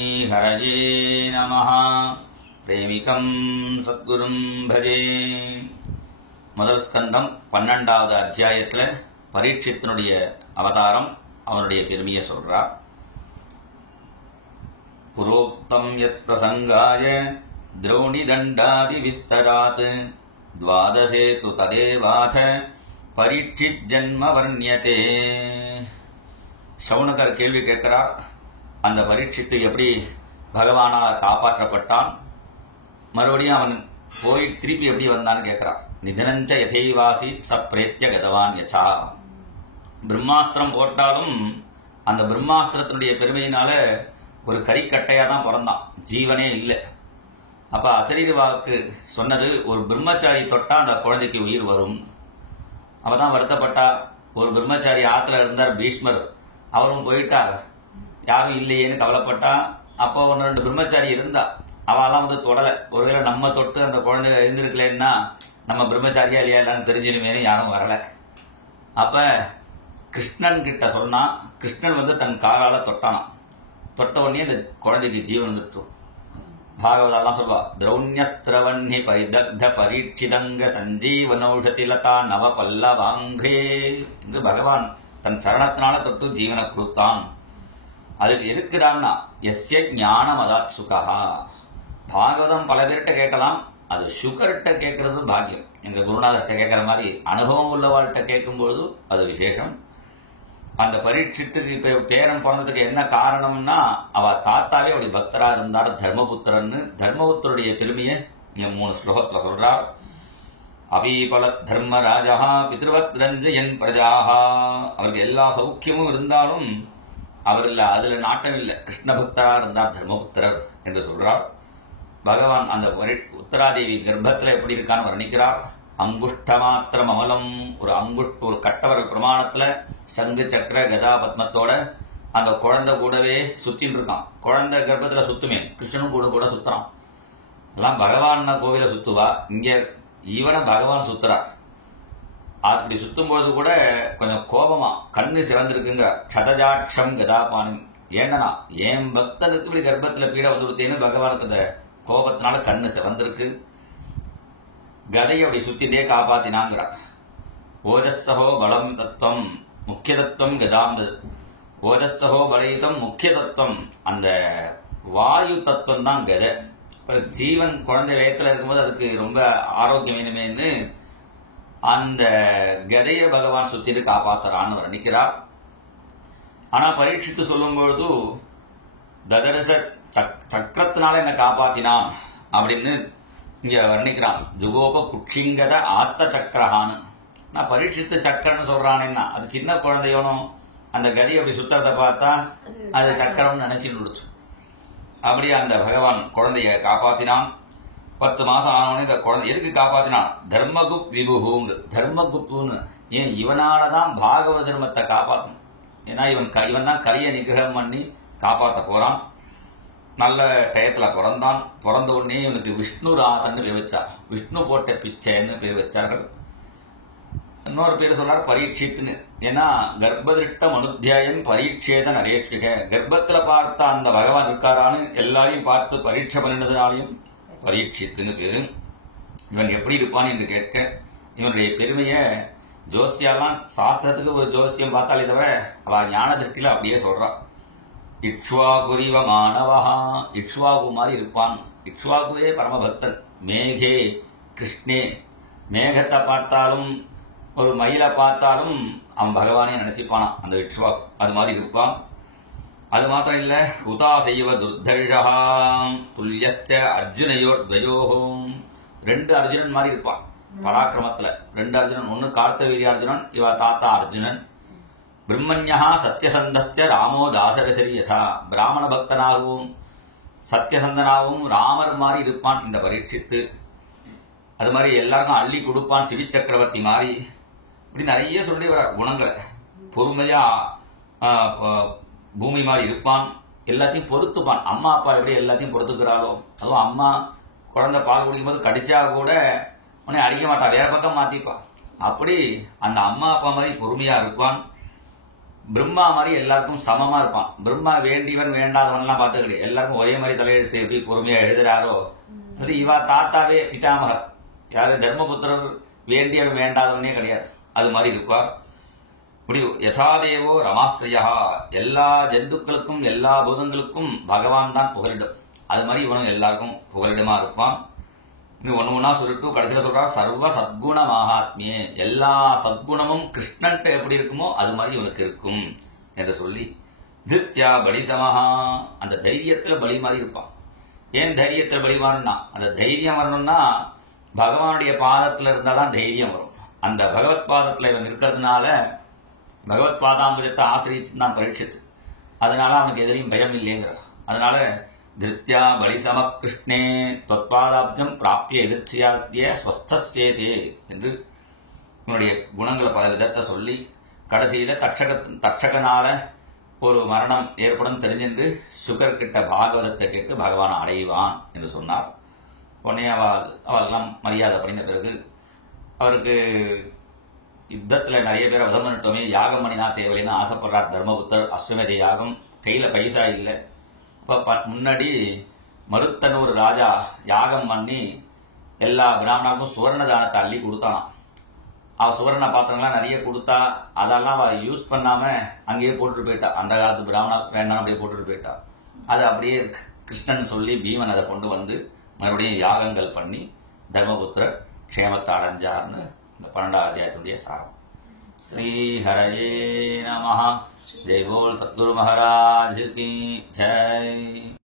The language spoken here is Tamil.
ஹரயே நமஹ. பிரேமிகம் சத்குரும் பஜே. முதல் ஸ்கந்தம் 12வது அத்தியாயத்துல பரீட்சித்தினுடைய அவதாரம், அவனுடைய பெருமையை சொல்றார். புரோக்தம் யத் பிரசங்காய திரௌணி தண்டாதி விஸ்தராத் துவாதசே து ததேவாத பரீட்சித் ஜன்ம வர்ணியதே. சௌனகர் கேள்வி கேட்கிறார். அந்த பரீட்சித்து எப்படி பகவானால் காப்பாற்றப்பட்டான், மறுபடியும் அவன் போய் திருப்பி எப்படி வந்தான்னு கேட்கிறான். நிதனஞ்ச யதேவாசி சப்ரேத்திய கதவான் யசா. பிரம்மாஸ்திரம் போட்டாலும் அந்த பிரம்மாஸ்திரத்தினுடைய பெருமையினால ஒரு கறிக்கட்டையா தான் பிறந்தான், ஜீவனே இல்லை. அப்ப அசரீர வாக்கு சொன்னது, ஒரு பிரம்மச்சாரி தொட்டா அந்த குழந்தைக்கு உயிர் வரும். அவதான் வருத்தப்பட்டா. ஒரு பிரம்மச்சாரி ஆத்துல இருந்தார் பீஷ்மர், அவரும் போயிட்டார், யாரும் இல்லையேன்னு கவலைப்பட்டா. அப்போ ஒன்று ரெண்டு பிரம்மச்சாரி இருந்தா, அவெல்லாம் தொடல. ஒருவேளை நம்ம தொட்டு அந்த குழந்தை எழுந்திருக்கலன்னா நம்ம பிரம்மச்சாரியா இல்லையான்னு தெரிஞ்சிருமேனு யாரும் வரல. அப்ப கிருஷ்ணன் கிட்ட சொன்னா, கிருஷ்ணன் தன் காலால தொட்டானான். தொட்ட உடனே அந்த குழந்தைக்கு ஜீவன் வந்துட்டு. பாகவதெல்லாம் சொல்வா, திரௌண்யஸ்திரவன்னி பரிதக்த பரீட்சிதங்க சஞ்சீவனௌஷதி லதா நவ பல்லவாங்கே என்று பகவான் தன் சரணத்தினால தொட்டு ஜீவனை கொடுத்தான். அதுக்கு எதுக்குறான்னா, எஸ்ய ஞானம் அதாத் சுகா. பாகவதம் பல பேர்கிட்ட கேட்கலாம், அது சுகர்கிட்ட கேட்கறது பாக்கியம். எங்க குருநாதர்கிட்ட கேட்கற மாதிரி அனுபவம் உள்ளவாழ்கிட்ட கேட்கும்போது அது விசேஷம். அந்த பரீட்சித்துக்கு இப்ப பேரன் பிறந்ததுக்கு என்ன காரணம்னா, அவ தாத்தாவே அவருடைய பக்தரா இருந்தார், தர்மபுத்திரன்னு. தர்மபுத்தருடைய பெருமையை இங்க 3 ஸ்லோகத்துல சொல்றார். அபீபல தர்மராஜா பித்ருவத் ரஞ்சயன் பிரஜாஹா. அவருக்கு எல்லா சௌக்கியமும் இருந்தாலும் அவர் இல்ல, அதுல நாட்டம் இல்லை. கிருஷ்ண பக்தரா இருந்தார் தர்மபுத்திரர் என்று சொல்றார். பகவான் அந்த உத்தராதேவி கர்ப்பத்துல எப்படி இருக்கான்னு வர்ணிக்கிறார். அங்குஷ்ட மாத்திரம் அமலம், ஒரு கட்டவர் பிரமாணத்துல சங்கு சக்கர கதா பத்மத்தோட அந்த குழந்தை கூடவே சுத்தின்னு இருக்கான். குழந்தை கர்ப்பத்துல சுத்துமே, கிருஷ்ணனும் கூட கூட சுத்துறான். எல்லாம் பகவான் கோவில சுத்துவா, இங்க இவனை பகவான் சுத்துறார். அப்படி சுத்தும் பொழுது கூட கொஞ்சம் கோபமா கண்ணு சிறந்திருக்குங்கிற சதஜாட்சம் கதாபானம். ஏண்டனா என் பக்தனுக்கு இப்படி கர்ப்பத்துல பீட வந்துருத்தேன்னு பகவானுக்கு அந்த கோபத்தினால கண்ணு சிறந்திருக்கு. கதையை அப்படி சுத்திட்டே காப்பாத்தினாங்கிறார். ஓஜஸ்ஸஹோ பலம் தத்துவம் முக்கிய தத்துவம் கதாம். ஓஜஸ்ஸஹோ பலயுதம் முக்கிய தத்துவம், அந்த வாயு தத்துவம் தான் கதை. ஜீவன் குழந்தை வயத்துல இருக்கும்போது அதுக்கு ரொம்ப ஆரோக்கியம் வேணுமேன்னு அந்த கதையை பகவான் சுத்திட்டு காப்பாத்துறான்னு வர்ணிக்கிறார். ஆனா பரீட்சித்து சொல்லும் பொழுது ததரச சக்கரத்தினால என்ன காப்பாத்தினான் அப்படின்னு இங்க வர்ணிக்கிறான். ஜுகோப குட்சிங்கத ஆத்த சக்கரஹான்னு. நான் பரீட்சித்து சக்கரன்னு சொல்றானேன்னா, அது சின்ன குழந்தையோனும் அந்த கதி அப்படி சுத்தறதை பார்த்தா அது சக்கரம்னு நினைச்சு நுடிச்சு. அப்படி அந்த பகவான் குழந்தைய காப்பாத்தினான். 10 மாசம் ஆனவனே இந்த குழந்தை எதுக்கு காப்பாத்தினான்? தர்மகுப் விபுகுங்க. தர்மகுப்னு ஏன் இவனாலதான் பாகவத தர்மத்தை காப்பாற்றணும். ஏன்னா இவன் தான் கலியை நிகிரகம் பண்ணி காப்பாற்ற போறான். நல்ல டயத்துல பிறந்தான். பிறந்த உடனே இவனுக்கு விஷ்ணு ராதன்னு பேர் வச்சா. விஷ்ணு போட்ட பிச்சைன்னு பேர் வச்சார்கள். இன்னொரு பேர் சொல்றாரு பரீட்சித்துன்னு. ஏன்னா கர்ப்பதிருஷ்ட மனுத்தியாயன் பரீட்சேத நரேஷ்விக. கர்ப்பத்துல பார்த்த அந்த பகவான் இருக்காரான்னு எல்லாரையும் பார்த்து பரீட்சை பண்ணினதுனாலையும் பரீட்சித்துன்னு பேரு. இவன் எப்படி இருப்பான்னு என்று கேட்க, இவனுடைய பெருமைய ஜோசியெல்லாம் சாஸ்திரத்துக்கு ஒரு ஜோசியம் பார்த்தாலே தவிர அவ ஞான திருஷ்டியில அப்படியே சொல்றான். இக்ஷ்வாகுரிவ மாணவா, இக்ஷ்வாகு மாதிரி இருப்பான். இக்ஷ்வாகுவே பரமபக்தன். மேகே கிருஷ்ணே, மேகத்தை பார்த்தாலும் ஒரு மயிலை பார்த்தாலும் அவன் பகவானே நினைச்சிப்பானான் அந்த இக்ஷ்வாகு. அது மாதிரி இருப்பான். அது மாத்திரம் இல்ல, உதா செய்வ துர்தர்ஷாம் துல்யஸ்ச அர்ஜுனையோர் துவயோகம். 2 அர்ஜுனன் மாதிரி இருப்பான் பராக்கிரமத்துல. 2 அர்ஜுனன், ஒன்னு கார்த்தவீரிய அர்ஜுனன், இவ தாத்தா அர்ஜுனன். பிரம்மண்யா சத்யசந்தஸ்ச ராமோ தாசரசரி யசா. பிராமண பக்தனாகவும் சத்யசந்தனாகவும் ராமர் மாதிரி இருப்பான் இந்த பரீட்சித்து. அது மாதிரி எல்லாருக்கும் அள்ளி கொடுப்பான், சிவி சக்கரவர்த்தி மாதிரி. இப்படி நிறைய சொல்லி வர குணங்களை. பொறுமையா பூமி மாதிரி இருப்பான். எல்லாத்தையும் பொறுத்துப்பான். அம்மா அப்பா எப்படி எல்லாத்தையும் பொறுத்துக்கிறாளோ, அதுவும் அம்மா குழந்தை பால் குடிக்கும் போது கடிச்சா கூட உடனே அடிக்க மாட்டான், வேற பக்கம் மாத்திப்பான். அப்படி அந்த அம்மா அப்பா மாதிரி பொறுமையா இருப்பான். பிரம்மா மாதிரி எல்லாருக்கும் சமமா இருப்பான். பிரம்மா வேண்டியவன் வேண்டாதவன்லாம் பார்த்து கிடையாது. எல்லாருக்கும் ஒரே மாதிரி தலையெழுத்து எப்படி பொறுமையா எழுதுறாரோ அது இவா தாத்தாவே பிதாமகர் யாரு தர்மபுத்திரர் வேண்டியவன் வேண்டாதவனே கிடையாது. அது மாதிரி இருப்பார். முடிவு யதாதேவோ ரமாஸ்ரயா எல்லா ஜந்துக்களுக்கும் எல்லா பூதங்களுக்கும் பகவான் தான் புகலிடம். அது மாதிரி இவனும் எல்லாருக்கும் புகலிடமா இருப்பான். இன்னும் ஒண்ணு ஒன்னா சொல்லிட்டு கடைசியில சொல்றார் சர்வ சத்குண மகாத்மியே எல்லா சத்குணமும் கிருஷ்ணன்ட்ட எப்படி இருக்குமோ அது மாதிரி இவனுக்கு இருக்கும் என்று சொல்லி திருத்யா பலி சமஹா அந்த தைரியத்துல பலி மாதிரி இருப்பான். ஏன் தைரியத்துல பலி வரணும்னா அந்த தைரியம் வரணும்னா பகவானுடைய பாதத்துல இருந்தாதான் தைரியம் வரும். அந்த பகவத் பாதத்துல இவன் இருக்கிறதுனால பகவத் பாதாம்புஜத்தை ஆசிரியிச்சு தான் பரீட்சித்து அதனால அவனுக்கு எதிரையும் பயம் இல்லைங்கிறார். அதனால திருத்யா பலி சம கிருஷ்ணே தொத்பாதாப்ஜம் பிராப்பிய எதிர்ச்சியாத்திய ஸ்வஸ்தேதே என்று இவனுடைய குணங்களை பல விதத்தை சொல்லி கடைசியில தட்சகனால ஒரு மரணம் ஏற்படும் தெரிஞ்சிருந்து சுகர் கிட்ட பாகவதத்தை கேட்டு பகவான் அடைவான் என்று சொன்னார். உடனே அவெல்லாம் மரியாதை பண்ணின பிறகு அவருக்கு யுத்தத்துல நிறைய பேரை வதம் பண்ணிட்டோமே யாகம் பண்ணினா தேவையில்லைன்னு ஆசைப்படுறார் தர்மபுத்தர். அஸ்வமேத யாகம் கையில பைசா இல்லை. அப்ப முன்னாடி மருத்தனூர் ராஜா யாகம் பண்ணி எல்லா பிராமணருக்கும் சுவர்ண தானத்தை அள்ளி கொடுத்தானாம். அவ சுவர்ண பாத்திரம்லாம் நிறைய கொடுத்தா அதெல்லாம் அவ யூஸ் பண்ணாம அங்கேயே போட்டுட்டு போயிட்டா. அந்த காலத்து பிராமணா வேண்டாம் அப்படியே போட்டுட்டு போயிட்டா. அது அப்படியே கிருஷ்ணன் சொல்லி பீமன் அதை கொண்டு வந்து மறுபடியும் யாகங்கள் பண்ணி தர்மபுத்திரர் க்ஷேமத்தை அடைஞ்சார்னு இந்த 12வது அத்தியாயத்துடைய சாரம். ஸ்ரீ ஹரயே நமஹ. ஜெய் போல் சத்குரு மகாராஜ் கி ஜெய்.